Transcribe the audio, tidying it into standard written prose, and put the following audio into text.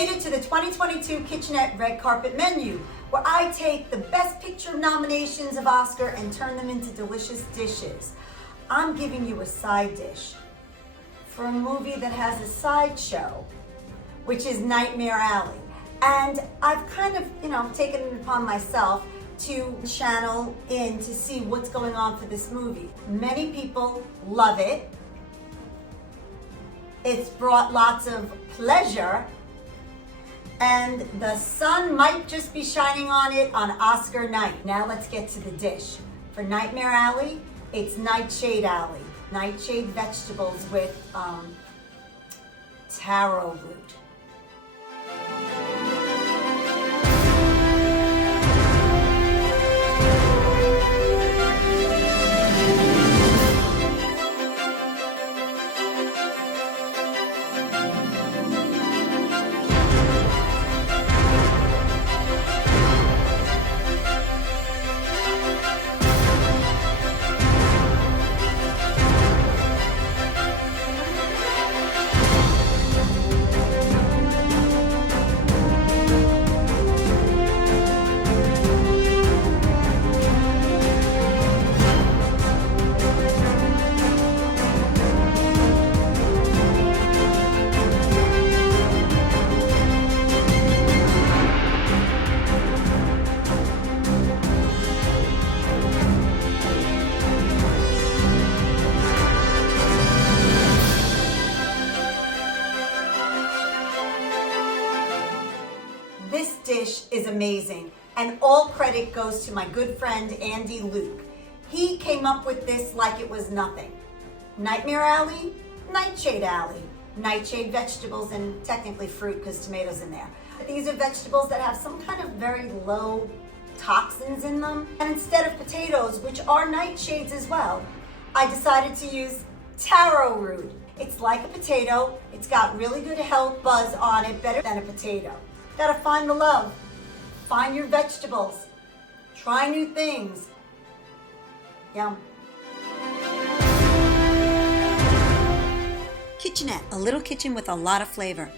made it to the 2022 KitchAnnette Red Carpet Menu, where I take the Best Picture nominations of Oscar and turn them into delicious dishes. I'm giving you a side dish for a movie that has a sideshow, which is Nightmare Alley. And I've kind of, taken it upon myself to channel in to see what's going on for this movie. Many people love it. It's brought lots of pleasure, and the sun might just be shining on it on Oscar night. Now let's get to the dish. For Nightmare Alley, it's Nightshade Alley. Nightshade vegetables with taro root. This dish is amazing, and all credit goes to my good friend Andy Luke. He came up with this like it was nothing. Nightmare Alley, Nightshade Alley. Nightshade vegetables and technically fruit because tomatoes in there. These are vegetables that have some kind of very low toxins in them. And instead of potatoes, which are nightshades as well, I decided to use taro root. It's like a potato. It's got really good health buzz on it, better than a potato. Gotta find the love. Find your vegetables. Try new things. Yum. KitchAnnette, a little kitchen with a lot of flavor.